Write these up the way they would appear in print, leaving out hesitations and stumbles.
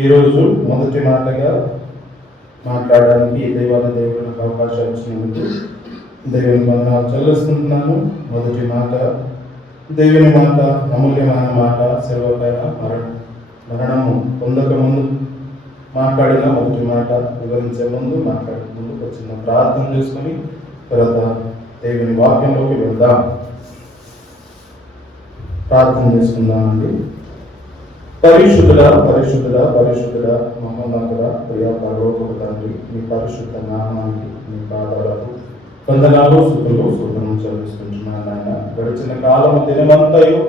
ఈరోజు మొదటి మాటగా మాట్లాడడానికి దేవునికి అవకాశం ఇచ్చినందుకు దేవుని వందనాలు చెల్లిస్తున్నాను. మొదటి మాట దేవుని మాట, అమూల్యమైన మాట, శిలువపైన మరణము పొందక ముందు మాట్లాడిన మొదటి మాట వివరించే ముందు మాట్లాడే ముందు వచ్చిన ప్రార్థన చేసుకుని తర్వాత దేవుని వాక్యంలోకి వెళ్దాం. ప్రార్థన చేసుకుందామండి. పరిశుద్ధుడా పరిశుద్ధుడా పరిశుద్ధుడా మహోన్నతుడా ప్రియ పరలోకపు తండ్రి, మీ పరిశుద్ధ నామానికి మీ పాదాలకు వందనాలు స్తుతులు స్తోత్రం చెల్లిస్తుంటున్నాను నాయన. గడిచిన కాలము దినమంతయు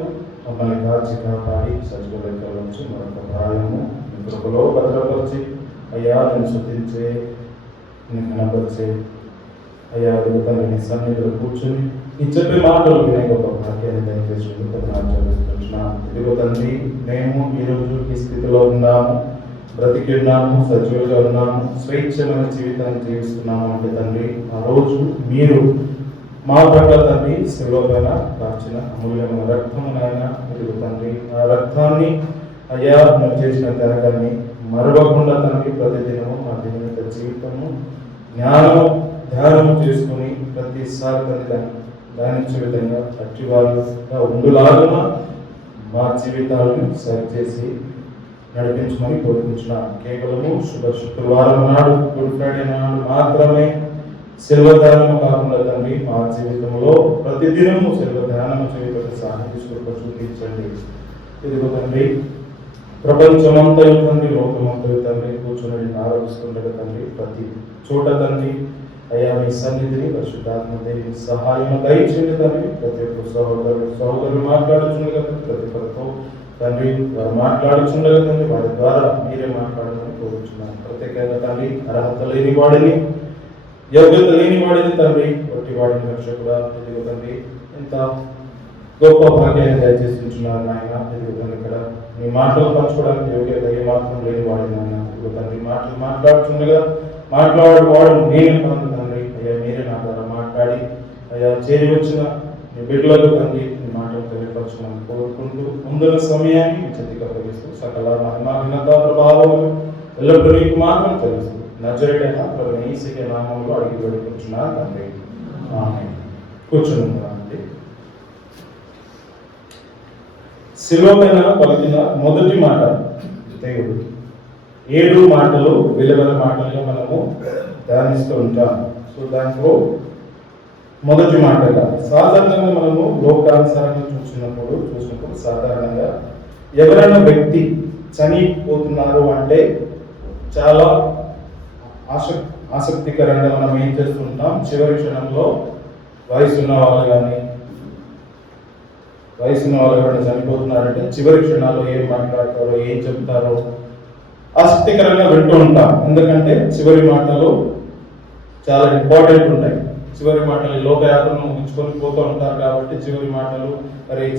మమ్మల్ని కాచి కాపాడి సజీవ లెక్కల నుంచి మరొక ప్రాయము మీ కృపలో భద్రపరిచి అయ్యా నేను శుద్ధించే నేను కనపరిచే అయ్యా తండ్రి నీ సన్నిధిలో కూర్చొని నీ చెప్పే మాటలు వినే గొప్ప భాగ్యాన్ని దయచేసి చెల్లిస్తున్నాను. ఇదిగో తండ్రి, మేము ఈరోజు ఈ స్థితిలో ఉన్నాము, బ్రతికి ఉన్నాము, సజీవులుగా ఉన్నాము, స్వేచ్ఛమైన జీవితాన్ని జీవిస్తున్నాము అంటే తండ్రి, ఆ రోజు మీరు మా పట్ల తండ్రి శిలువపైన కాచిన అమూల్యమైన రక్తమునైన ఇదిగో తండ్రి, ఆ రక్తాన్ని అయ్యా మేము చేసిన త్యాగాన్ని మరవకుండా తండ్రి ప్రతిదినము మా జీవిత జీవితము ధ్యానము చేసుకుని ప్రతిసారి తండ్రి ధ్యానించే విధంగా అట్టివారుగా ఉండులాగున మా జీవితాలను సరిచేసి నడిపించమని కోరుకుంటున్నాను. కేవలము శుక్రవారం నాడు, గుడ్ ఫ్రైడే నాడు మాత్రమే శిల్వ ధ్యానము కాకుండా తండ్రి మా జీవితంలో ప్రతిదినము శిల్వ ధ్యానము చేయడానికి సహాయం చూపించండి. ఇదిగో తండ్రి, ప్రపంచమంతా తండ్రి, లోకమంతా తండ్రి కూర్చొని ఆరోపిస్తుండగా తండ్రి ప్రతి చోట తండ్రి అయ్యా మీ సన్నిధిని పరిశుద్ధాత్మ దేవి సహాయం దయచేయండి తండ్రి. ప్రతి ఒక్క సహోదరులు మాట్లాడుచుండగా ప్రతి ఒక్కరితో తండ్రి వారు మాట్లాడుచుండగా తండ్రి వారి ద్వారా మీరే మాట్లాడాలని కోరుచున్నాను. ప్రత్యేకంగా తండ్రి అర్హత లేని వాడిని, యోగ్యత లేని వాడిని తండ్రి, ఒట్టి వాడిని రక్షకుడా ఎదుగు తండ్రి ఎంత గొప్ప భాగ్యాన్ని దయచేసి ఉంటున్నారు నాయన. ఎదుగు తండ్రి ఇక్కడ మీ మాటలు పంచుకోవడానికి యోగ్యత ఏమాత్రం లేని వాడిని నాయన. ఎదుగు తండ్రి మాట్లాడుచుండగా మాట్లాడేవాడు నేను కాదు తండ్రి, అయ్యా మీరే నా ద్వారా మాట్లాడి అయ్యా చేరి వచ్చిన మీ బిడ్డలకు తండ్రి మీ మాటలు తెలియపరచమని కోరుకుంటూ ముందున్న సమయాన్ని మీ చేతికి అప్పగిస్తూ సకల మహిమ ఘనత ప్రభావాలు ఎల్లప్పుడూ మీకు మాత్రం తెలుస్తూ నజరేయుడైన ప్రభువైన యేసు నామములో అడిగి వేడుకుంటున్నాను తండ్రి, ఆమేన్. కూర్చుందామండి. శిలువపైన పలికిన మొదటి మాట దేవుడు 7 మాటలు విలువల మాటలుగా మనము ధ్యానిస్తూ ఉంటాం. సో దాంట్లో మొదటి మాటగా సాధారణంగా మనము లోకానుసారంగా చూసినప్పుడు సాధారణంగా ఎవరైనా వ్యక్తి చనిపోతున్నారు అంటే చాలా ఆసక్తికరంగా మనం ఏం చేస్తుంటాం, చివరి క్షణంలో వయసున్న వాళ్ళు ఎవరైనా చనిపోతున్నారంటే చివరి క్షణాల్లో ఏం మాట్లాడతారో ఏం చెప్తారో ఆసక్తికరంగా వింటూ ఉంటాం. ఎందుకంటే చివరి మాటలు చాలా ఇంపార్టెంట్ ఉంటాయి. చివరి మాటలు లోకయాత్రను ముగించుకొని పోతూ ఉంటారు కాబట్టి చివరి మాటలు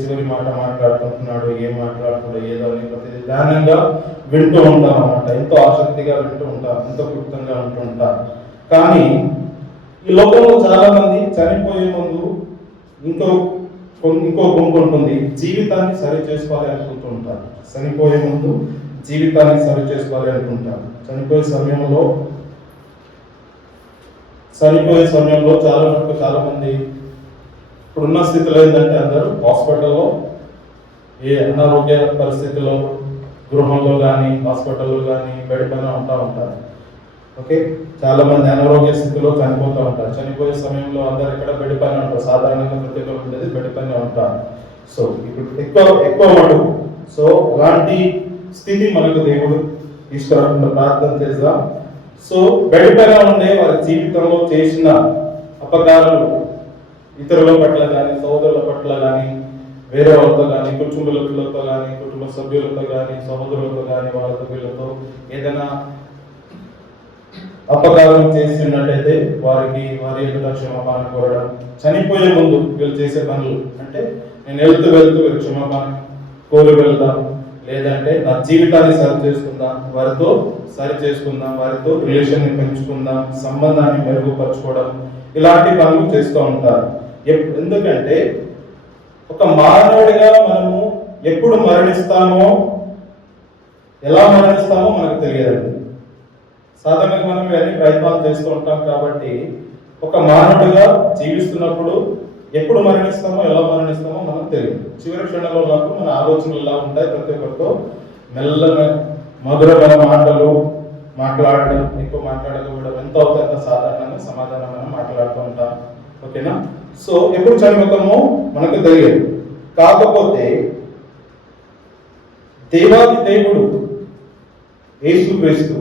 చివరి మాట మాట్లాడుకుంటున్నాడు, ఏం మాట్లాడుతున్నాడు ఏదో అని ప్రతి ధ్యానంగా వింటూ ఉంటాం అన్నమాట. ఎంతో ఆసక్తిగా వింటూ ఉంటాం, ఎంతో క్లుప్తంగా ఉంటూ ఉంటాం. కానీ ఈ లోకంలో చాలా మంది చనిపోయే ముందు ఇంకో గుంపు ఉంటుంది, జీవితాన్ని సరి చేసుకోవాలి అనుకుంటూ ఉంటారు. చనిపోయే ముందు జీవితాన్ని సరి చేసుకోవాలి అనుకుంటారు. చనిపోయే సమయంలో చాలా మంది ఇప్పుడున్న స్థితిలో ఏంటంటే అందరూ హాస్పిటల్లో ఏ అనారోగ్య పరిస్థితుల్లో గృహంలో కానీ హాస్పిటల్లో కానీ బెడ్ పైన ఉంటారు. ఓకే, చాలా మంది అనారోగ్య స్థితిలో చనిపోతూ ఉంటారు. చనిపోయే సమయంలో అందరు ఇక్కడ బెడ్ పైన ఉంటారు. సాధారణంగా ప్రతి ఒక్కరు ఉండేది బెడ్ పైన ఉంటారు. సో ఇప్పుడు ఎక్కువ మటుకు సో అలాంటి స్థితి మనకు దేవుడు తీసుకురాకుండా ప్రార్థన చేద్దాం. సో బెడ్ పైన ఉండే వారి జీవితంలో చేసిన అపకారాలు ఇతరుల పట్ల కానీ, సోదరుల పట్ల కానీ, వేరే వాళ్ళతో కానీ, కుటుంబీకులతో కానీ, కుటుంబ సభ్యులతో కానీ, సహోదరులతో కానీ, వాళ్ళతో వీళ్ళతో ఏదైనా అపకారం చేసినట్టయితే వారి ఎదుట క్షమాపణ కోరడం. చనిపోయే ముందు వీళ్ళు చేసే పనులు అంటే నేను వెళ్తూ క్షమాపణ కోరి వెళ్దాం, లేదంటే నా జీవితాన్ని సరి చేసుకుందాం, వారితో రిలేషన్ పెంచుకుందాం, సంబంధాన్ని మెరుగుపరచుకోవడం, ఇలాంటి పనులు చేస్తూ ఉంటారు. ఎందుకంటే ఒక మానవుడిగా మనము ఎప్పుడు మరణిస్తామో ఎలా మరణిస్తామో మనకు తెలియదండి. సాధారణంగా మనం ఇవన్నీ ప్రయత్నాలు చేస్తూ ఉంటాం కాబట్టి ఒక మానవుడిగా జీవిస్తున్నప్పుడు ఎప్పుడు మరణిస్తామో ఎలా మరణిస్తామో మనకు తెలియదు. చివరి క్షణంలో ఉన్నప్పుడు మన ఆలోచనలు ఎలా ఉంటాయి, ప్రతి ఒక్కరితో మెల్లగా మధురమైన మాటలు మాట్లాడడం, ఎక్కువ మాట్లాడకపోవడం ఎంత అవుతాయి అంత సాధారణంగా సమాధానం మనం మాట్లాడుతూ ఉంటాం. ఓకేనా? సో ఎప్పుడు చనిపోతామో మనకు తెలియదు. కాకపోతే దేవాది దేవుడు యేసుక్రీస్తు,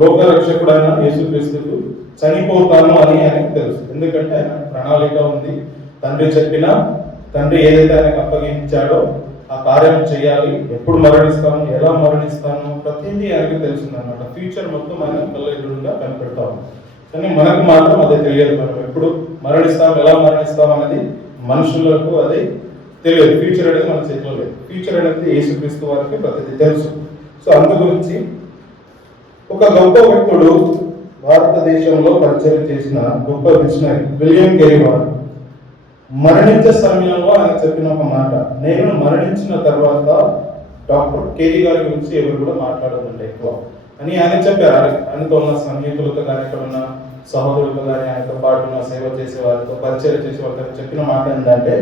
లోకరక్షకుడైన యేసుక్రీస్తుకు చనిపోతాను అని ఆయనకు తెలుసు. ఎందుకంటే ఆయన ప్రణాళిక ఉంది. తండ్రి ఏదైతే ఆయనకు అప్పగించాడో ఆ కార్యం చేయాలి. ఎప్పుడు మరణిస్తాను, ఎలా మరణిస్తాను, ప్రతిదీ ఆయనకు తెలిసింది అనమాట. ఫ్యూచర్ మొత్తం ఆయన కళ్ళ ఎదురుగా కనిపెడతాము. కానీ మనకు మాత్రం అదే తెలియదు. మనం ఎప్పుడు మరణిస్తాం, ఎలా మరణిస్తాం అనేది మనుషులకు అది తెలియదు. ఫ్యూచర్ అనేది మన చేతిలో లేదు. ఫ్యూచర్ అనేది యేసుక్రీస్తు వారికి ప్రతిదీ తెలుసు. సో అందు గురించి ఒక గొప్ప వ్యక్తుడు, భారతదేశంలో పరిచయం చేసిన గొప్ప మిషనరీ విలియం కేరీ వారు మరణించే సమయంలో ఆయన చెప్పిన ఒక మాట, నేను మరణించిన తర్వాత డాక్టర్ కేరీ గారి గురించి ఎవరు కూడా మాట్లాడదండి ఎక్కువ అని ఆయన చెప్పారు. ఆయనతో ఉన్న సన్నిహితులతో కానీ, ఇక్కడ ఉన్న సహోదరులతో కానీ, ఆయనతో పాటు ఉన్న సేవ చేసే వారితో, పరిచయం చేసే వారితో చెప్పిన మాట ఏంటంటే,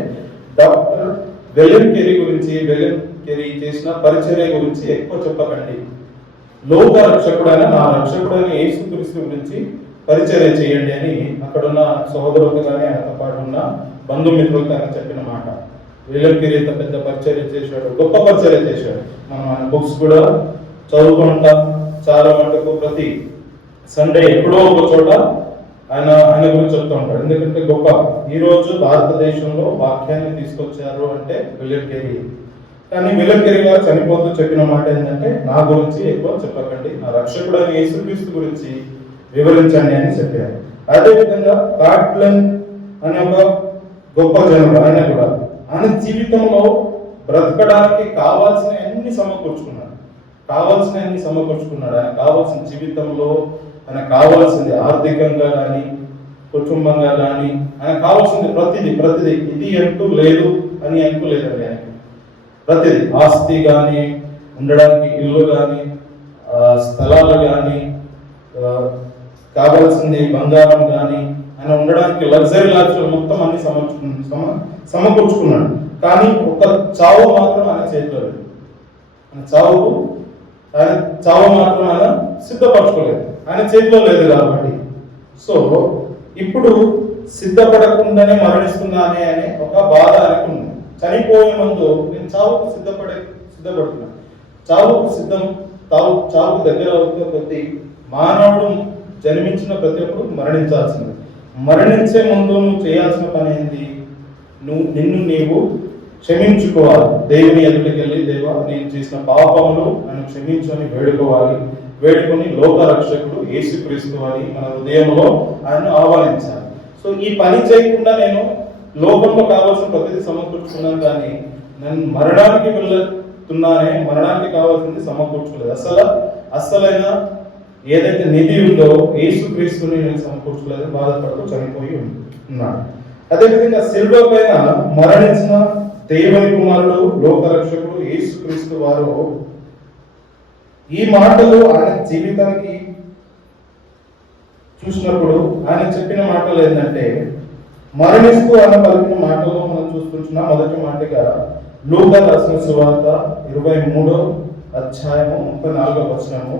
డాక్టర్ విలియం కేరీ చేసిన పరిచర్య గురించి ఎక్కువ చెప్పకండి. లోక రక్షకుడైన నా రక్షకుడైన యేసుక్రీస్తు గురించి పరిచర్య చేయండి అని అక్కడ ఉన్న సహోదరులతో కానీ, ఆయనతో పాటు ఉన్న బంధుమిత్రులతో ఆయన చెప్పిన మాట. విలియం కేరీ ఇంత పెద్ద పరిచర్య చేశాడు, గొప్ప పరిచర్య చేశాడు. మనం ఆయన బుక్స్ కూడా చదువుతూ ఉంటాం. చాలా మటుకు ప్రతి సండే ఎక్కడో ఒక చోట ఆయన గురించి చెప్తూ ఉంటాడు. ఎందుకంటే గొప్ప, ఈరోజు భారతదేశంలో వాక్యాన్ని తీసుకొచ్చారు అంటే విలియం కేరీ. కానీ విలియం కేరీ గారు చనిపోతూ చెప్పిన మాట ఏంటంటే, నా గురించి ఎక్కువ చెప్పకండి, నా రక్షకుడైన యేసుక్రీస్తు గురించి వివరించండి అని చెప్పారు. అదేవిధంగా కాట్లన్ అనే ఒక గొప్ప జనుడు, ఆయన జీవితంలో బ్రతకడానికి కావాల్సిన అన్ని సమకూర్చుకున్నాడు. ఆయన కావాల్సిన జీవితంలో ఆయన కావాల్సింది ఆర్థికంగా కానీ, కుటుంబంగా కానీ, ఆయన కావాల్సింది ప్రతిదీ ఇది అంటూ లేదు అని అంటూ లేదండి. ఆయనకి ప్రతిదీ, ఆస్తి కానీ, ఉండడానికి ఇల్లు కానీ, స్థలాలు కానీ, కావాల్సింది బంగారం కానీ, ఆయన ఉండడానికి లగ్జరీ లాడ్జ్లు మొత్తం అన్ని సమకూర్చుకున్నాడు. కానీ ఒక చావు మాత్రం ఆయన చేతిలో లేదు. ఆయన చావు మాత్రం ఆయన సిద్ధపరచుకోలేదు, ఆయన చేతిలో లేదు కాబట్టి. సో ఇప్పుడు సిద్ధపడకుండానే మరణిస్తున్నానే అనే ఒక బాధ ఆయనకు ఉంది. చనిపోయే ముందు నేను చావుకు సిద్ధపడుతున్నా, చావుకు దగ్గర అవుతున్న కొద్ది మానవుడు జన్మించిన ప్రతి ఒక్కరు మరణించాల్సింది. మరణించే ముందు నువ్వు చేయాల్సిన పని ఏంటి? నిన్ను నీవు క్షమించుకోవాలి. దేవుని ఎదుటికి వెళ్ళి, దేవా నేను చేసిన పాపములు నన్ను క్షమించని వేడుకొని లోక రక్షకుడు యేసుక్రీస్తు అని మన హృదయంలో ఆయన ఆహ్వానించాలి. సో ఈ పని చేయకుండా నేను లోకంలో కావాల్సిన ప్రతిదీ సమకూర్చుకున్నాను, కానీ నన్ను మరణానికి వెళ్తున్నానే, మరణానికి కావాల్సింది సమకూర్చుకోలేదు. అసలైన ఏదైతే నిధి ఉందో యేసుక్రీస్తుని నేను సమకూర్చుకోలేదు, బాధపడుతూ చనిపోయి ఉన్నాడు. అదేవిధంగా శిలువ పైన మరణించిన దేవుని కుమారుడు, లోకరక్షకుడు యేసుక్రీస్తు వారు ఈ మాటలు ఆయన జీవితానికి చూసినప్పుడు ఆయన చెప్పిన మాటలు ఏంటంటే, మరణిస్తూ ఆయన పలికిన మాటల్లో మనం చూస్తున్నాం. మొదటి మాటగా లూకా రాసిన సువార్త 23వ అధ్యాయము 34వ వచనము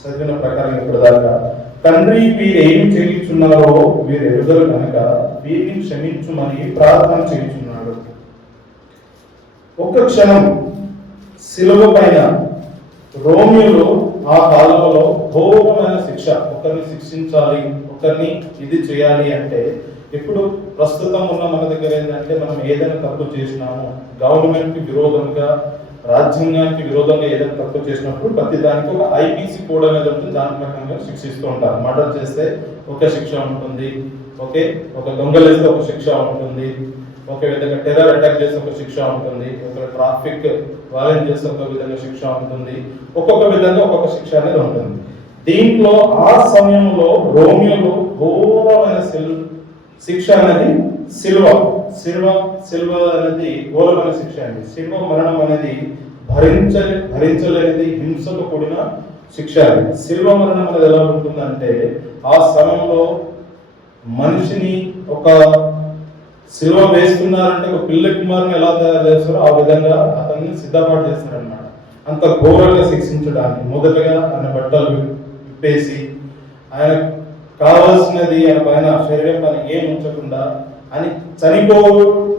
చదివిన ప్రకారం ఇప్పుడు దాకా, తండ్రి వీరు ఏం చేయుచున్నారో వీరు ఎరుగరు కనుక వీరిని క్షమించుమని ప్రార్థన చేయుచున్నాడు. ఒక్క క్షణం శిలువ పైన రోమియోలో ఆ కాలంలో ఘోరమైన శిక్ష, ఒకరిని శిక్షించాలి, ఒకరిని ఇది చేయాలి అంటే, ఇప్పుడు ప్రస్తుతం ఉన్న మన దగ్గర ఏంటంటే, మనం ఏదైనా తప్పు చేసినాము, గవర్నమెంట్ కి విరోధంగా, రాజ్యాంగానికి విరోధంగా ఏదైనా తప్పు చేసినప్పుడు ప్రతి దానికి ఒక ఐపీసీ కోడ్ అనేది ఉంటుంది, దాని ప్రకారంగా శిక్షిస్తూ ఉంటారు. మర్డర్ చేస్తే ఒక శిక్ష ఉంటుంది, ఒక దొంగలేస్తే ఒక శిక్ష ఉంటుంది, ఒక విధంగా టెర్రర్ అటాక్ చేస్తే ఒక శిక్ష ఉంటుంది, ఒక ట్రాఫిక్ వాలెంట్ చేస్తే ఒక విధంగా శిక్ష ఉంటుంది, ఒక్కొక్క విధంగా ఒక్కొక్క శిక్ష అనేది ఉంటుంది. దీంట్లో ఆ సమయంలో రోమియోలో ఘోరమైన శిక్ష అనేది సిల్వ అనేది ఘోరమైన శిక్ష అండి. సిల్వ మరణం అనేది భరించలేనిది, హింసతో కూడిన శిక్ష. శిల్వ మరణం అనేది ఎలా ఉంటుందంటే, ఆ సమయంలో మనిషిని ఒక శిల్వ వేస్తున్నారంటే ఒక పిల్ల కుమారుని ఎలా తయారు చేస్తారో ఆ విధంగా అతన్ని సిద్ధపాటు చేస్తారనమాట. అంత ఘోరంగా శిక్షించడానికి మొదటగా ఆయన బట్టలు విప్పేసి, ఆయన కావాల్సినది ఆయన పైన శరీరం పైన ఏం ఉంచకుండా అని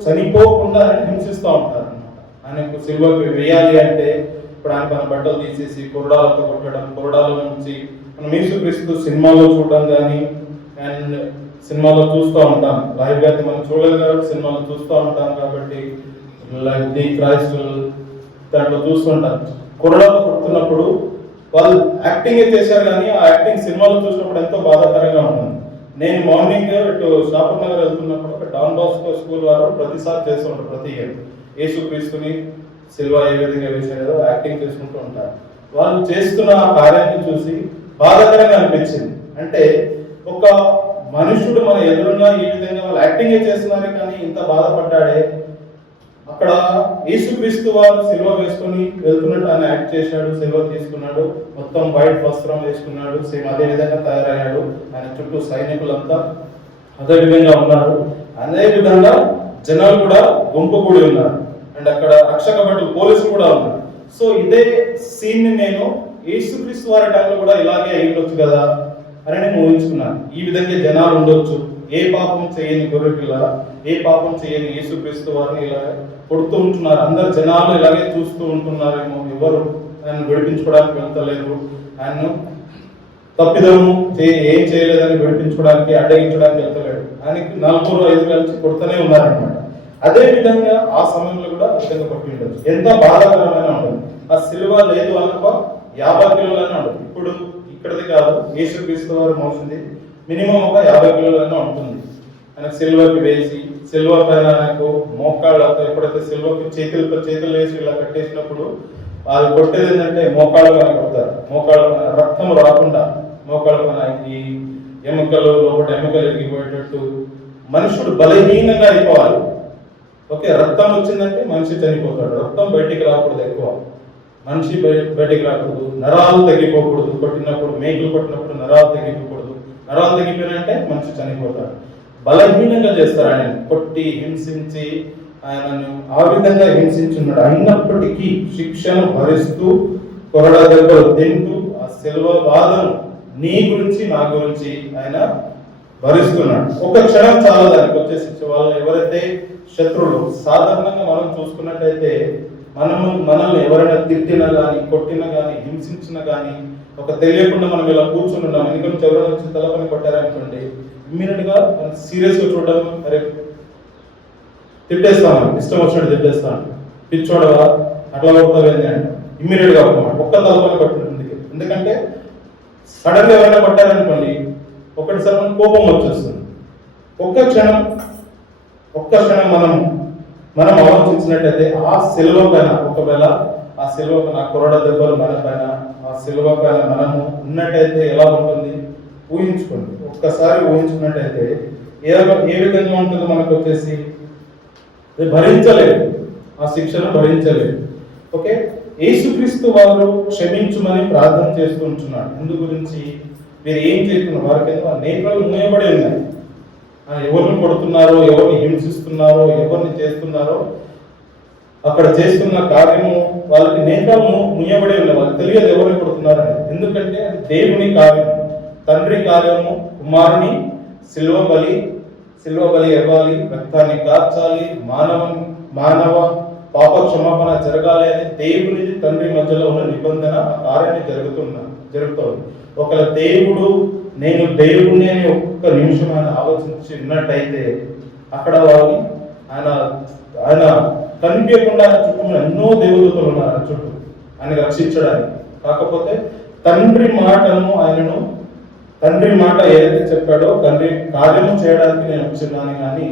చనిపోకుండా ఆయన హింసిస్తూ ఉంటారు అనమాట. ఆయనకు సిల్వకి వేయాలి అంటే ఇప్పుడు ఆయన పైన బట్టలు తీసేసి కొరడాలతో కొట్టడం, కొరడాల నుంచి మనం యేసుక్రీస్తు సినిమాలో చూడడం కానీ, అండ్ సినిమాలో చూస్తూ ఉంటాం, లైవ్ గా మనం చూడలేదు కాబట్టి సినిమాలో చూస్తూ ఉంటాం కాబట్టి లైక్ ది క్రైస్ట్ దాంట్లో చూస్తుంటాం. కొరడాలు కొడుతున్నప్పుడు వాళ్ళు యాక్టింగ్ చేశారు కానీ ఆ యాక్టింగ్ సినిమాలో చూసినప్పుడు ఎంతో బాధాకరంగా ఉంటుంది. నేను మార్నింగ్ ఇటు షాపూర్ నగర్ వెళ్తున్నప్పుడు ఒక డాన్ బాస్కో స్కూల్ వారు ప్రతిసారి చేస్తూ ఉంటారు, ప్రతి ఇయర్ యేసుక్రీస్తుని సిల్వ ఏ విధంగా వేసారో యాక్టింగ్ చేసుకుంటూ ఉంటారు. వాళ్ళు చేస్తున్న ఆ కార్యాన్ని చూసి బాధాకరంగా అనిపించింది. అంటే ఒక మనుషుడు మన ఎదురుగా ఈ విధంగా వాళ్ళు యాక్టింగ్ చేస్తున్నారు కానీ ఇంత బాధపడ్డాడే, అక్కడ యేసుక్రీస్తు వారు సిల్వ వేసుకొని వెళ్తున్నట్టు ఆయన యాక్ట్ చేశాడు, సిల్వ తీసుకున్నాడు, మొత్తం వైట్ వస్త్రం వేసుకున్నాడు, సేమ్ అదే విధంగా తయారయ్యాడు. ఆయన చుట్టూ సైనికులంతా అదే విధంగా ఉన్నారు, అదే విధంగా జనాలు కూడా గుంపు కూడి ఉన్నారు, అండ్ అక్కడ రక్షక భటులు పోలీసులు కూడా ఉన్నారు. సో ఇదే సీన్ ని నేను యేసుక్రీస్తు వారి టైంలో కూడా ఇలాగే అయ్యుండొచ్చు కదా అని నేను ఊహించుకున్నాను. ఈ విధంగా జనాలు ఉండొచ్చు, ఏ పాపం చేయని గొర్రెపిల్ల, ఏ పాపం చేయని యేసుక్రీస్తు వారిని ఇలా కొడుతూ ఉంటున్నారు, అందరు జనాలు ఇలాగే చూస్తూ ఉంటున్నారేమో, ఎవరు ఆయన విడిపించుకోవడానికి వెళ్తలేరు, ఆయన్ను తప్పిదము ఏం చేయలేదని విడిపించుకోవడానికి అడ్డగించడానికి వెళ్తలేడు, ఆయనకి 4-5 కలిసి కొడుతూనే ఉన్నారనమాట. అదే విధంగా ఆ సమయంలో కూడా విధంగా కొట్టి ఉండొచ్చు. ఎంత బాధాకరమైన ఉంటుంది. ఆ సిలువ లేదు అనుకో 50 కిలోలైనా ఉంటుంది. ఇప్పుడు ఇక్కడిది కాదు, యేసుక్రీస్తు వారు మోసింది మినిమం ఒక 50 కిలోలైనా ఉంటుంది. ఆయనకు సిల్వకి వేసి, సిల్వ పైన ఆయనకు మోకాళ్ళతో ఎప్పుడైతే సిల్వకి చేతులు వేసి ఇలా కట్టేసినప్పుడు వాళ్ళు కొట్టేది ఏంటంటే మోకాళ్ళ పైన కొడతారు. మోకాళ్ళ పైన రక్తం రాకుండా, మోకాళ్ళ పైన ఈ ఎముకలు లోపల ఎముకలు ఎరిగిపోయేటట్టు మనుషుడు బలహీనంగా అయిపోవాలి. ఓకే, రక్తం వచ్చిందంటే మనిషి చనిపోతాడు, రక్తం బయటికి రాకూడదు, ఎక్కువ మనిషి బయటికి రాకూడదు, నరాలు తగ్గిపోకూడదు, కొట్టినప్పుడు మేకులు కొట్టినప్పుడు నరాలు తగ్గిపోకూడదు, నరాలు తగ్గిపోయినంటే మనిషి చనిపోతాడు. బలహీనంగా చేస్తారు, ఆయన కొట్టి హింసించి ఆయనను ఆ విధంగా హింసించున్నాడు. అయినప్పటికీ శిక్షను భరిస్తూ కొరడా దెబ్బలు తింటూ ఆ సిలువ బాధను నీ గురించి నా గురించి ఆయన భరిస్తున్నాడు. ఒక క్షణం చాలా దానికి వచ్చేసి వాళ్ళు ఎవరైతే శత్రువులు, సాధారణంగా మనం చూసుకున్నట్టయితే మనల్ని ఎవరైనా తిట్టినా కానీ, కొట్టినా కానీ, హింసించినా కానీ ఒక తెలియకుండా మనం ఇలా కూర్చుని ఉన్నాం, ఎందుకంటే ఎవరైనా వచ్చి తలపని కొట్టారనుకోండి, ఇమ్మీడియట్ గా సీరియస్ గా చూడడం, అరే తిట్టేస్తాను, ఇష్టం వచ్చినట్టు తిట్టేస్తాను, పిచ్చోడవా అట్లా కొడతావేంది అంటే ఇమ్మీడియట్ గా ఒక్క తలపని కొట్టింది. ఎందుకంటే సడన్ గా ఎవరైనా కొట్టారనుకోండి ఒకటిసారి మనకు కోపం వచ్చేస్తుంది. ఒక్క క్షణం మనం ఆలోచించినట్టయితే ఆ సిలువ పైన, ఒకవేళ ఆ సిలువ పైన కొరడ దెబ్బలు మన పైన, ఆ సిలువ పైన మనము ఉన్నట్టయితే ఎలా ఉంటుంది ఊహించుకోండి. ఒక్కసారి ఊహించుకున్నట్టయితే ఏ విధంగా ఉంటుందో మనకు వచ్చేసి భరించలేదు, ఆ శిక్షను భరించలేదు. ఓకే, యేసుక్రీస్తు వారు క్షమించుమని ప్రార్థన చేస్తూ ఉంటున్నాడు. ఇందు గురించి మీరు ఏం చేస్తున్నారు, వారికి నేత్రాలు మూయబడి ఉన్నాయి. ఎవరిని కొడుతున్నారో, ఎవరిని హింసిస్తున్నారో, ఎవరిని చేస్తున్నారో అక్కడ చేస్తున్న కార్యము వాళ్ళకి నేత్రాలు మూయబడి ఉన్నాయి, వాళ్ళకి తెలియదు ఎవరిని కొడుతున్నారని. ఎందుకంటే అది దేవుని కార్యం, తండ్రి కార్యము. కుమారుని సిల్వ బలి ఇవ్వాలి, రక్తాన్ని కార్చాలి, మానవ పాప క్షమాపణ జరగాలి అని దేవునిది తండ్రి మధ్యలో ఉన్న నిబంధన, ఆ కార్యాన్ని జరుగుతుంది. ఒకవేళ దేవుడు నేను దేవుడిని అని ఒక్క నిమిషం ఆయన ఆలోచించినట్టయితే అక్కడ వాళ్ళని ఆయన కనిపించకుండా ఆయన చుట్టూ ఎన్నో దేవదూతలు ఉన్నారు ఆయన చుట్టూ ఆయన రక్షించడానికి. కాకపోతే తండ్రి మాట ఏదైతే చెప్పాడో, తండ్రి కార్యము చేయడానికి నేను వచ్చినాను కానీ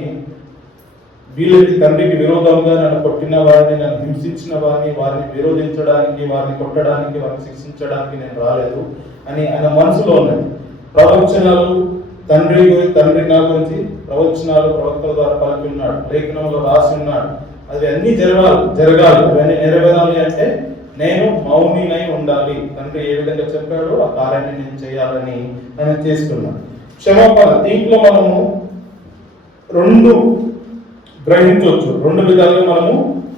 వీళ్ళకి తండ్రికి విరోధంగా నన్ను కొట్టిన వారిని, నన్ను హింసించిన వారిని విరోధించడానికి, వారిని కొట్టడానికి, వారిని శిక్షించడానికి నేను రాలేదు అని ఆయన మనసులో ఉన్నది. ప్రవచనాలు తండ్రి నా గురించి ప్రవచనాలు ప్రవక్తల ద్వారా పలికి ఉన్నాడు, లేఖనంలో రాసి ఉన్నాడు. అది అన్ని జరగాలి, అవన్నీ నెరవేరాలి అంటే నేను మౌనినై ఉండాలి, తండ్రి ఏ విధంగా చెప్పాడో ఆ కార్యాన్ని నేను చేయాలని ఆయన చేసుకున్నాను. క్షమాపణ దీంట్లో మనము రెండు గ్రహించవచ్చు, రెండు విధాలుగా మనము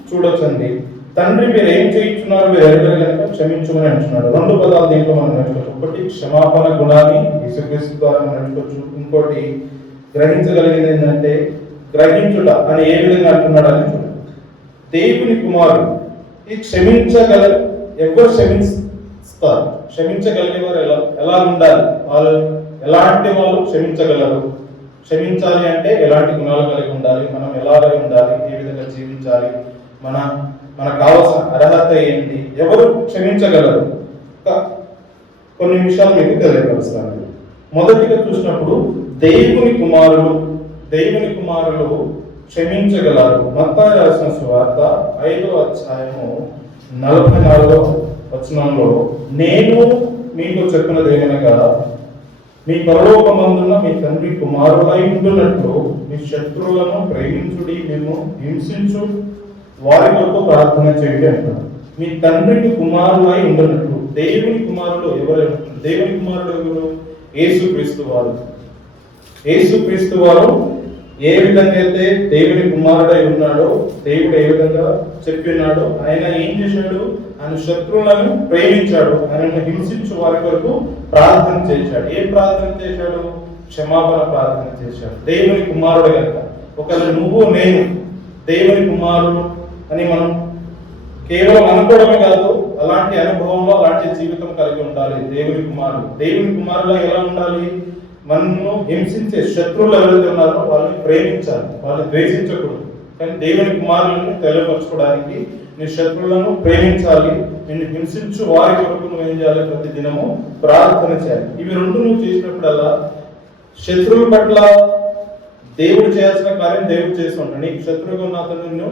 చూడొచ్చండి. తండ్రి మీరు ఏం చేయించున్నారు మీరు ఎరుగురు కనుక క్షమించమని అంటున్నాడు. రెండు పదాలు దీంట్లో మనం నేర్చుకోవచ్చు. ఒకటి క్షమాపణ గుణాన్ని యేసుక్రీస్తు ద్వారా మనం నేర్చుకోవచ్చు. ఇంకోటి గ్రహించగలిగింది ఏంటంటే గ్రహించుట అని ఏ విధంగా అంటున్నాడు అని చూడండి. దేవుని కుమారుడు ఈ ఎవరు క్షమిస్తారు? క్షమించగలిగే వారు ఎలా ఉండాలి? వాళ్ళు ఎలాంటి వాళ్ళు క్షమించగలరు? క్షమించాలి అంటే ఎలాంటి గుణాలు కలిగి ఉండాలి? మనం ఎలాగై ఉండాలి? ఏ విధంగా జీవించాలి? మనకు కావాల్సిన అర్హత ఏంటి? ఎవరు క్షమించగలరు? కొన్ని విషయాలు మీకు తెలియపరుస్తాను. మొదటిగా చూసినప్పుడు దేవుని కుమారులు క్షమించగలరు. మత్తయి రాసిన సువార్త 5వ అధ్యాయము 44వ వచనంలో, నేను మీకు చెప్పినది ఏమనగా మీ పరలోకమందున్న మీ తండ్రి కుమారులై ఉండునట్లు మీ శత్రువులను ప్రేమించుడి, మేము హింసించు వారి కొరకు ప్రార్థన చేయండి అంటారు. మీ తండ్రికి కుమారులై ఉండునట్లు. దేవుని కుమారుడు ఎవరు? దేవుని కుమారుడు ఎవరు? యేసుక్రీస్తు వారు ఏ విధంగా అయితే దేవుని కుమారుడై ఉన్నాడో, దేవుడు ఏ విధంగా చెప్పినాడో, ఆయన ఏం చేశాడు? ఆయన శత్రువులను ప్రేమించాడు, ఆయనను హింసించు వారి కొరకు ప్రార్థన చేశాడు. ఏం ప్రార్థన చేశాడు? క్షమాపణ ప్రార్థన చేశాడు. దేవుని కుమారుడు కనుక ఒకవేళ నువ్వు నేను దేవుని కుమారుడు అని మనం కేవలం అనుకోవడమే కాదు, అలాంటి అనుభవంలో అలాంటి జీవితం కలిగి ఉండాలి. దేవుని కుమారులు ఎలా ఉండాలి? మనను హింసించే శత్రువులు ఎవరైతే ఉన్నారో వాళ్ళని ప్రేమించాలి, వాళ్ళని ద్వేషించకూడదు. కానీ దేవుని కుమారులను తెలియపరచుకోవడానికి నీ శత్రువులను ప్రేమించాలి, నిన్ను హింసించు వారి కొరకు నువ్వు ఏం చేయాలి? ప్రతి దినము ప్రార్థన చేయాలి. ఇవి రెండు నువ్వు చేసినప్పుడల్లా శత్రువుల పట్ల దేవుడు చేయాల్సిన కార్యం దేవుడు చేస్తూ ఉంటాడు. నీకు శత్రువుగా ఉన్న అతను నిన్ను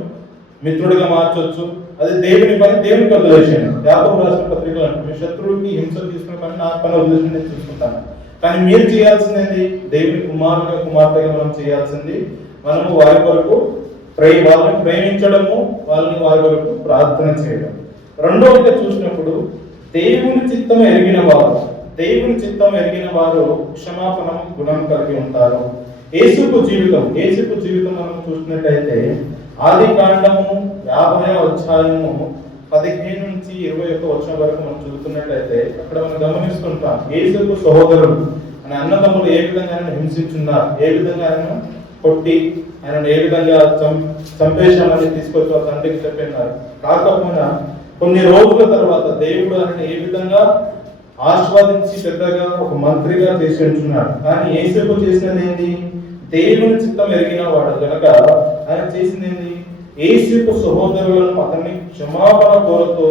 మిత్రుడిగా మార్చవచ్చు. అది దేవుని పని, దేవునికి వదిలేసాను. యాకోబు రాసిన పత్రికలు అంటే మీ శత్రువుకి హింస తీసుకునే పని నా పని వదిలేసి నేను చూసుకుంటాను. కానీ మీరు చేయాల్సింది దేవుని కుమార్తెగా మనం చేయాల్సింది మనము వారి కొరకు వాళ్ళని ప్రేమించడము, వాళ్ళని వారి కొరకు ప్రార్థన చేయడం. రెండవదిగా చూసినప్పుడు దేవుని చిత్తం ఎరిగిన వారు క్షమాపణ గుణం కలిగి ఉంటారు. యేసుకు జీవితం మనం చూసినట్టయితే ఆది కాండము 50వ అధ్యాయము 15 నుంచి 21 వచనం వరకు మనం చదువుతున్నట్లయితే అక్కడ మనం గమనిస్తుంటాం యేసుకు సహోదరులు ఆయన అన్నదమ్ములు ఏ విధంగా ఆయన హింసించున్నారు, ఏ విధంగా ఆయన కొట్టి ఆయన ఏ విధంగా చంపేశామని తీసుకొచ్చి ఆ తండ్రికి చెప్పినారు. కాకపోయినా కొన్ని రోజుల తర్వాత దేవుడు ఆయన ఏ విధంగా ఆస్వాదించి పెద్దగా ఒక మంత్రిగా చేసి ఉంటున్నాడు. కానీ యేసుకు చేసినది ఏంటి? దేవుని చిత్తం ఎరిగిన వాడు కనుక ఆయన చేసింది ఏంటి? యేసుకు సహోదరులను అతన్ని క్షమాపణ కోరుతూ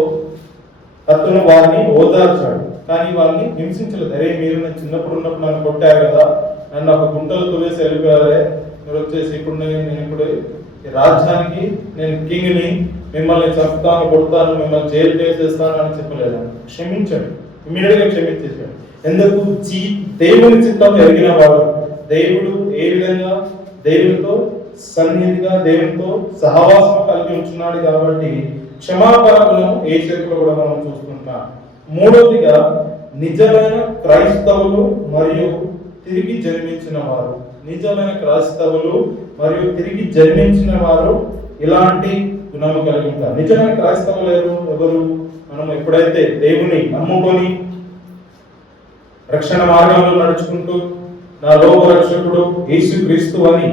అతను వారిని ఓదార్చాడు. కానీ వాళ్ళని హింసించలేదు. అరే మీరు నేను చిన్నప్పుడు ఉన్నప్పుడు నన్ను కొట్టారు కదా, నన్ను ఒక గుంటలు తొలేసి వెళ్ళిపోయారే, మీరు వచ్చేసి ఇప్పుడు నేను ఇప్పుడు రాజ్యానికి నేను కింగ్ని, మిమ్మల్ని చంపుతాను, కొడతాను, మిమ్మల్ని జైలు చేసేస్తాను అని చెప్పలేదు. క్షమించాడు, ఇమీడియట్ గా క్షమించేశాడు. ఎందుకు? దేవుని చిత్తం ఎరిగిన వాడు. దేవుడు ఏ విధంగా దేవునితో సన్నిధిగా దేవునితో సహవాసం కలిగి ఉంటున్నాడు కాబట్టి క్షమాపణ గుణం ఏ చేతిలో కూడా మనం చూస్తుంటాం. మూడవదిగా నిజమైన క్రైస్తవులు మరియు తిరిగి జన్మించిన వారు ఇలాంటి గుణము కలిగి ఉంటారు. నిజమైన క్రైస్తవులు ఎవరు? మనం ఎప్పుడైతే దేవుని నమ్ముకొని రక్షణ మార్గంలో నడుచుకుంటూ నా లోక రక్షకుడు యేసుక్రీస్తు అని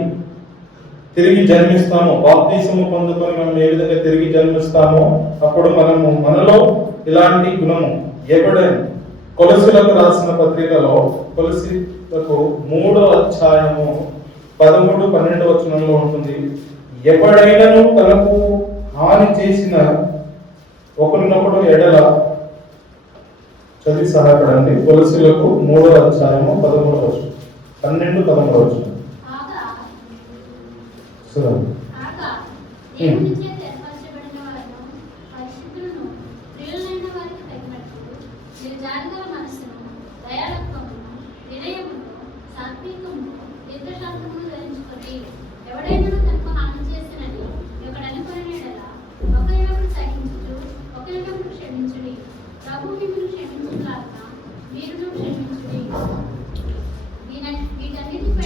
తిరిగి జన్మిస్తామో, బాప్తిసము పొందుకొని మనం ఏ విధంగా తిరిగి జన్మిస్తామో అప్పుడు మనలో ఇలాంటి గుణము ఎవడైనా కొలసీలకు రాసిన పత్రికలో కొలసీలకు 3వ అధ్యాయము 13-12 వచనంలో ఉంటుంది. ఎవడైనాను తనకు హాని చేసిన ఒకరినొకడు ఎడల చదివి సహాయపడండి. కొలసీలకు 3వ అధ్యాయము 13వ వచనం 12-13 వచనం.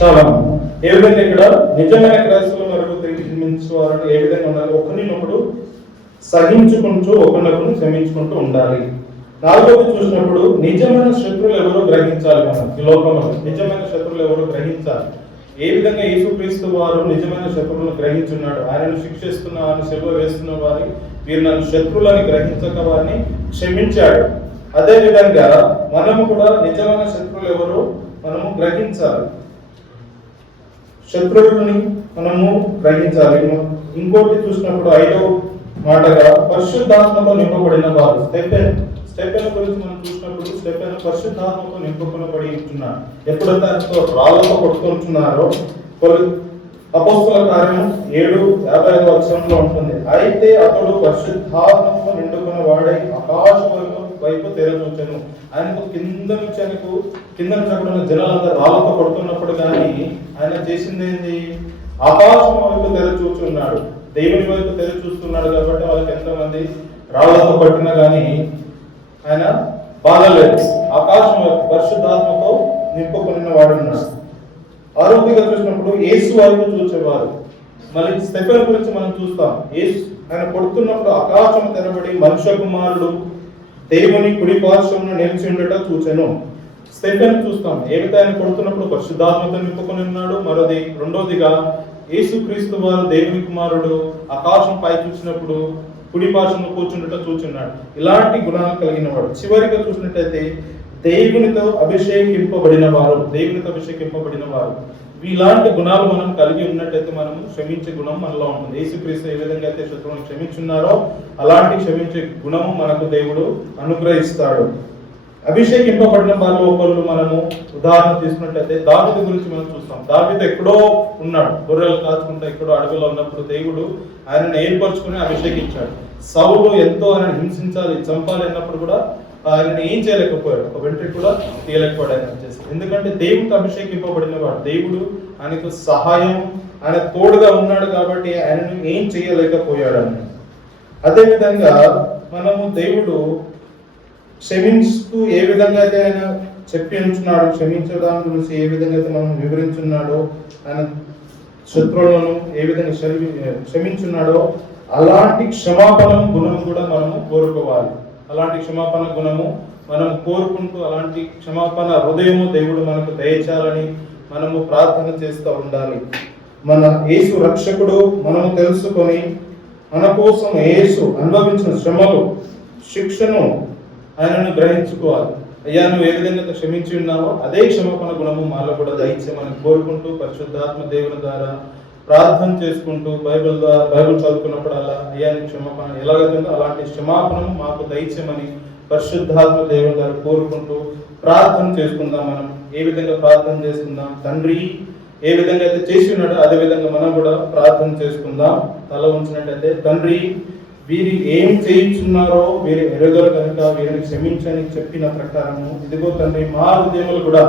చాలా ఏ విధంగా ఇక్కడ నిజమైన క్రైస్తవులు మరియు ప్రేమించేవారు ఏ విధంగా ఉండాలి? ఒకరినొకడు సహించుకుంటూ ఒకరినొకరు క్షమించుకుంటూ ఉండాలి. నాలుగోది చూసినప్పుడు నిజమైన శత్రువులు ఎవరో గ్రహించాలి. మనం ఈ లోకంలో నిజమైన శత్రువులు ఎవరో గ్రహించాలి. ఏ విధంగా యేసుక్రీస్తు వారు నిజమైన శత్రువులను గ్రహించున్నాడు? ఆయనను శిక్షిస్తున్న, ఆయన సెలవు వేస్తున్న వారి వీరు నన్ను శత్రువులని గ్రహించక వారిని క్షమించాడు. అదే విధంగా మనము కూడా నిజమైన శత్రువులు ఎవరో మనము గ్రహించాలి. శత్రువులని మనము గ్రహించాలి. ఇంకోటి చూసినప్పుడు ఐదో మాటగా పరిశుద్ధాత్మతో నింపబడిన వారు. స్టెఫెను గురించి మనం చూసినప్పుడు స్టెఫెను పరిశుద్ధాత్మతో నింపబడి ఉంటున్నాడు. ఎప్పుడైతే ఆయనతో రాళ్ళతో కొట్టుకుంటున్నారో అపోస్తల కార్యం 7:55 ఉంటుంది. అయితే అతడు పరిశుద్ధాత్మతో నిండుకున్న వాడై ఆకాశం వైపు తెరచూచెను. ఆయనకు కింద నుంచి అక్కడ జనాలంతా రాళ్ళతో కొడుతున్నప్పుడు కానీ ఆయన చేసింది ఏంటి? ఆకాశం వైపు తెరచూచున్నాడు, దేవుని వైపు తెరచూస్తున్నాడు. కాబట్టి వాళ్ళకి ఎంతమంది రాళ్లతో కొట్టినా కానీ ఆయన బాధ లేదు. ఆకాశం వైపు పరిశుద్ధాత్మతో నింపుకున్న వాడు ఉన్నాడు. ఆరోగ్యంగా చూసినప్పుడు యేసు వైపు చూసేవారు. మళ్ళీ స్టెఫెను గురించి మనం చూస్తాం. ఆయన కొడుతున్నప్పుడు ఆకాశం తెరబడి మనుష్య కుమారుడు దేవుని కుడి పార్శ్వమున నిలిచి ఉండట చూచెను. స్టెఫెను చూస్తాం. ఏమిటి? ఆయన కొడుతున్నప్పుడు పరిశుద్ధాత్మతో నింపుకొని ఉన్నాడు. రెండోదిగా యేసుక్రీస్తు వారు దేవుని కుమారుడు ఆకాశం పై చూసినప్పుడు కుడి పార్శ్వమున కూర్చుండట చూచున్నాడు. ఇలాంటి గుణాలు కలిగిన వాడు. చివరిగా చూసినట్టయితే దేవునితో అభిషేకింపబడిన వారు. ఇలాంటి గుణాలు మనం కలిగి ఉన్నట్టయితే మనం క్షమించే గుణం మనలో ఉంటుంది. యేసుక్రీస్తు ఏ విధంగా అయితే శత్రువులను క్షమించున్నారో అలాంటి క్షమించే గుణము మనకు దేవుడు అనుగ్రహిస్తాడు. అభిషేకింపబడిన వాళ్ళు ఒకళ్ళు మనము ఉదాహరణ తీసుకున్నట్టయితే దావీదు గురించి మనం చూస్తాం. దావీదు ఎక్కడో ఉన్నాడు, గొర్రెలు కాచుకుంటూ ఎక్కడో అడవిలో ఉన్నప్పుడు దేవుడు ఆయనను ఏర్పరచుకుని అభిషేకించాడు. సౌలు ఎంతో ఆయన హింసించాలి, చంపాలి అన్నప్పుడు కూడా ఆయనను ఏం చేయలేకపోయాడు, ఒక వెంట్రుక కూడా తీయలేకపోయాడు ఆయన చేసి. ఎందుకంటే దేవుడికి అభిషేకింపబడిన వాడు, దేవుడు ఆయనకు సహాయం, ఆయన తోడుగా ఉన్నాడు కాబట్టి ఆయనను ఏం చేయలేకపోయాడు అని. అదేవిధంగా మనము దేవుడు క్షమించుతూ ఏ విధంగా అయితే ఆయన చెప్పి ఉంచున్నాడు, క్షమించడానికి గురించి ఏ విధంగా అయితే మనం వివరించున్నాడో, ఆయన శత్రువులను ఏ విధంగా క్షమించున్నాడో అలాంటి క్షమాపణ గుణం కూడా మనము కోరుకోవాలి. అలాంటి క్షమాపణ గుణము మనం కోరుకుంటూ అలాంటి క్షమాపణ హృదయము దేవుడు మనకు దయచేయాలని మనము ప్రార్థన చేస్తూ ఉండాలి. మన యేసు రక్షకుడు మనము తెలుసుకొని మన కోసం యేసు అనుభవించిన శ్రమలు, శిక్షను ఆయనను గ్రహించుకోవాలి. అయ్యా నువ్వు ఏ విధంగా క్షమించి ఉన్నావో అదే క్షమాపణ గుణము మాలో కూడా దయచేయమని కోరుకుంటూ పరిశుద్ధాత్మ దేవుని ద్వారా ప్రార్థన చేసుకుంటూ బైబిల్ చదువుకున్నప్పుడల్లా అయ్యా నీ క్షమాపణ ఎలాగైతుందో అలాంటి క్షమాపణము మాకు దయచేయమని పరిశుద్ధాత్మ దేవుని ద్వారా కోరుకుంటూ ప్రార్థన చేసుకుందాం. మనం ఏ విధంగా ప్రార్థన చేసుకుందాం? తండ్రి ఏ విధంగా అయితే చేసి ఉన్నాడో అదే విధంగా మనం కూడా ప్రార్థన చేసుకుందాం. తల ఉంచినట్టయితే తండ్రి వీరు ఏం చేయించున్నారో వీరు ఎరుగరు కనుక వీరిని క్షమించని చెప్పిన ప్రకారము ఇదిగో తండ్రి మా హృదయములు కూడా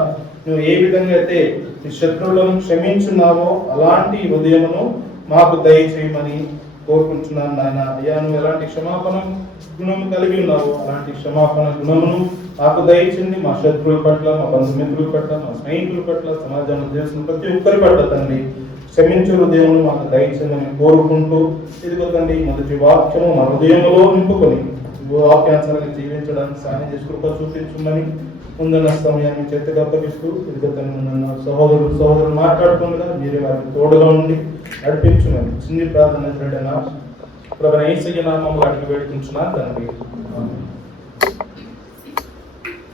నువ్వు ఏ విధంగా అయితే నీ శత్రువులను క్షమించున్నావో అలాంటి హృదయమును మాకు దయచేయమని కోరుకుంటున్నాను నాయన. అయ్యా నువ్వు ఎలాంటి క్షమాపణ గుణము కలిగి ఉన్నావో అలాంటి క్షమాపణ గుణమును మాకు దయచేయండి. మా శత్రువుల పట్ల, మా బంధుమిత్రుల పట్ల, మా స్నేహితుల పట్ల, సమాజంలో చేసిన ప్రతి ఒక్కరి పట్ల తండ్రి క్షమించు హృదయం మాకు దయచేయమని కోరుకుంటూ ఇదిగో తండ్రి మొదటి వాక్యము మా హృదయంలో నింపుకొని వాక్యానుసారంగా జీవించడానికి సాయం చేసి కృప చూపించమని ముందున్న సమయాన్ని చేతికి అప్పగిస్తూ ఇదిగో తండ్రి సహోదరులు మాట్లాడుతుండగా మీరే వారికి తోడుగా ఉండి నడిపించమని చిన్ని ప్రార్థన ప్రభువైన యేసయ్య నామములో అడిగి వేడుకుంటున్నాను తండ్రి.